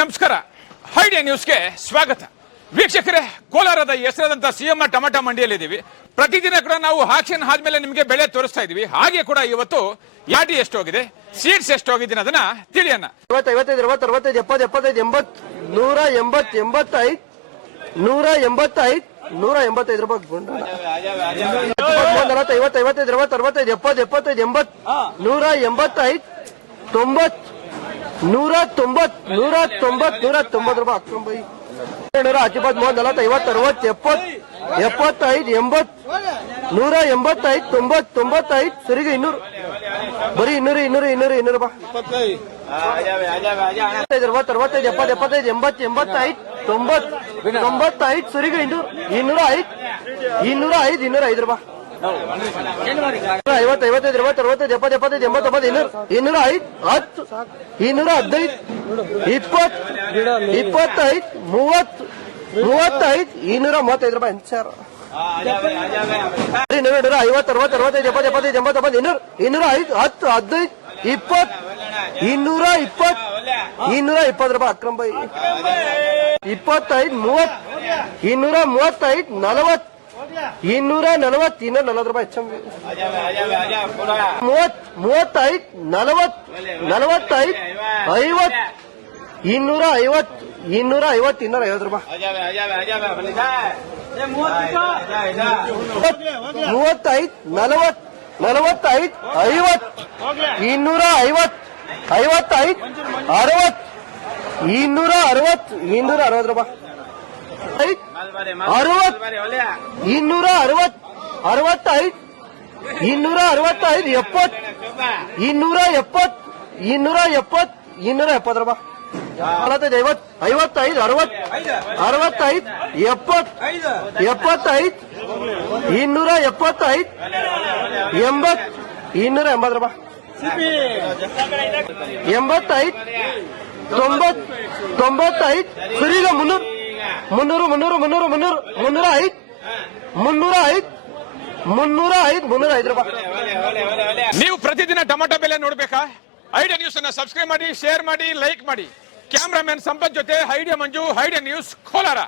ನಮಸ್ಕಾರ. ಹೈಡಿಯಾ ನ್ಯೂಸ್ಗೆ ಸ್ವಾಗತ. ವೀಕ್ಷಕರೇ, ಕೋಲಾರದ ಹೆಸರಾದಂತ ಸಿಎಂ ಮಂಡಿಯಲ್ಲಿ ಮಂಡಿಯಲ್ಲಿದ್ದೀವಿ. ಪ್ರತಿದಿನ ಕೂಡ ನಾವು ಆಕ್ಷನ್ ಆದ್ಮೇಲೆ ನಿಮಗೆ ಬೆಳೆ ತೋರಿಸ್ತಾ ಇದೀವಿ ಹಾಗೆ ಕೂಡ ಇವತ್ತು ಯಾಡಿ ಎಷ್ಟೋಗಿದೆ? ಸೀಡ್ಸ್ ಹೋಗಿದ್ದೀನಿ ಅದನ್ನ ತಿಳಿಯೋಣ. ಐವತ್ತು ಐವತ್ತೈದು, ಅರವತ್ತು, ಅರವತ್ತೈದು, ಎಪ್ಪತ್ತು, ಎಪ್ಪತ್ತೈದು, ಎಂಬತ್ತು, ನೂರ ಎಂಬತ್ತು, ಎಂಬತ್ತೈದು, ನೂರ ಎಂಬತ್ತೈದು ನೂರ ಎಂಬತ್ತೈದು ರೂಪಾಯಿ ಐವತ್ತೈದು, ಅರವತ್ತು, ಅರವತ್ತೈದು, ಎಪ್ಪತ್ತು, ಎಪ್ಪತ್ತೈದು, ಎಂಬತ್ತು, ನೂರ ಎಂಬತ್ತೈದು, ತೊಂಬತ್ತು ನೂರ ತೊಂಬತ್ತು ನೂರ ತೊಂಬತ್ತು ನೂರ ತೊಂಬತ್ತು ರೂಪಾಯಿ ಹಾಕೊಂಬೈ ನೂರ ಹತ್ತಿಪ್ಪತ್ತು ಮೂವತ್ ನಲವತ್ತು ಐವತ್ತು ಅರವತ್ತು ಎಪ್ಪತ್ತು ಎಪ್ಪತ್ತೈದು, ಎಂಬತ್ತು ನೂರ ಎಂಬತ್ತೈದು, ತೊಂಬತ್ತು ತೊಂಬತ್ತೈದು ಸರಿಗೆ ಇನ್ನೂರು. ಬರೀ ಇನ್ನೂರು ಇನ್ನೂರು ಇನ್ನೂರು ಇನ್ನೂರು ಬಾ ಅರವತ್ತು, ಅರವತ್ತೈದು, ಎಪ್ಪತ್ತು ಎಪ್ಪತ್ತೈದು, ಎಂಬತ್ತು ಎಂಬತ್ತೈದು, ತೊಂಬತ್ತು ತೊಂಬತ್ತೈದು ಸರಿಗೆ ಇನ್ನೂರು. ಇನ್ನೂರ ಐದು. ಇನ್ನೂರ ಐದು ಇನ್ನೂರ ಐದು ರೂಪಾಯಿ. ಐವತ್ತು ಐವತ್ತೈದು ಅರವತ್ತು ಅರವತ್ತೈದು ಎಪ್ಪತ್ತು ಎಪ್ಪತ್ತೈದು ಎಂಬತ್ತು ಎಂಬತ್ತು ಇನ್ನೂರು ಇನ್ನೂರ ಐದು ಹತ್ತು ಇನ್ನೂರ ಹದಿನೈದು ಇಪ್ಪತ್ ಇಪ್ಪತ್ತೈದು ಮೂವತ್ತು ಮೂವತ್ತೈದು ಇನ್ನೂರ ಮೂವತ್ತೈದು ರೂಪಾಯಿ ಸರ್ ಇನ್ನೂರ ಇನ್ನೂರ ಐವತ್ತು ಅರವತ್ತು ಅರವತ್ತೈದು ಎಪ್ಪತ್ತು ಎಪ್ಪತ್ತೈದು ಎಂಬತ್ತು ಎಂಬತ್ತು ಇನ್ನೂರು ಇನ್ನೂರ ಐದು ಹತ್ತು ಹದಿನೈದು ಇಪ್ಪತ್ತು ಇನ್ನೂರ ಇಪ್ಪತ್ತು ಇನ್ನೂರ ಇಪ್ಪತ್ತು ರೂಪಾಯಿ ಅಕ್ರಮ ಬೈ ಇಪ್ಪತ್ತೈದು ಮೂವತ್ತು ಇನ್ನೂರ ಮೂವತ್ತೈದು ನಲವತ್ತು ಇನ್ನೂರ ನಲವತ್ತು ಇನ್ನೂರ ನಲವತ್ತು ರೂಪಾಯಿ ಹೆಚ್ಚು ಮೂವತ್ ಮೂವತ್ತೈದು, ನಲವತ್ತು, ನಲವತ್ತೈದು, ಐವತ್ತು, ಇನ್ನೂರ ಐವತ್ತು ಇನ್ನೂರ ಐವತ್ತು ಇನ್ನೂರ ಐವತ್ತು ರೂಪಾಯಿ. ಮೂವತ್ತೈದು, ನಲವತ್ತು, ನಲವತ್ತೈದು, ಐವತ್ತು, ಇನ್ನೂರ ಐವತ್ತು, ಐವತ್ತೈದು, ಅರವತ್ತು, ಇನ್ನೂರ ಅರವತ್ತು ಇನ್ನೂರ ಅರವತ್ತು ರೂಪಾಯಿ. ಐದು ಅರವತ್ತು ಇನ್ನೂರ ಅರವತ್ತು ಅರವತ್ತೈದು ಇನ್ನೂರ ಅರವತ್ತೈದು ಎಪ್ಪತ್ತು ಇನ್ನೂರ ಎಪ್ಪತ್ತು ಇನ್ನೂರ ಎಪ್ಪತ್ತು ಇನ್ನೂರ ಎಪ್ಪತ್ತು ರೂಪಾಯಿ ನಲವತ್ತೈದು ಐವತ್ತು ಐವತ್ತೈದು ಅರವತ್ತು ಅರವತ್ತೈದು ಎಪ್ಪತ್ತು ಎಪ್ಪತ್ತೈದು ಇನ್ನೂರ ಎಪ್ಪತ್ತೈದು ಎಂಬತ್ತು ಇನ್ನೂರ ಎಂಬತ್ತು ರೂಪಾಯಿ ಎಂಬತ್ತೈದು ತೊಂಬತ್ ತೊಂಬತ್ತೈದು ಸರಿಗ ಮುನ್ನೂರು ಮುನ್ನೂರು ಮುನ್ನೂರು ಮುನ್ನೂರು ಮುನ್ನೂರು, ಮುನ್ನೂರ ಐದು. ಮುನ್ನೂರ ಐದು. ಮುನ್ನೂರ ಐದು ಮುನ್ನೂರ ಐದು ರೂಪಾಯಿ. ನೀವು ಪ್ರತಿದಿನ ಟೊಮೆಟೊ ಬೆಲೆ ನೋಡ್ಬೇಕಾ? ಐಡಿಯಾ ನ್ಯೂಸ್ ಅನ್ನ ಸಬ್ಸ್ಕ್ರೈಬ್ ಮಾಡಿ ಶೇರ್ ಮಾಡಿ ಲೈಕ್ ಮಾಡಿ. ಕ್ಯಾಮ್ರಾಮನ್ ಸಂಪತ್ ಜೊತೆ Idea Manju, Idea news Kolar.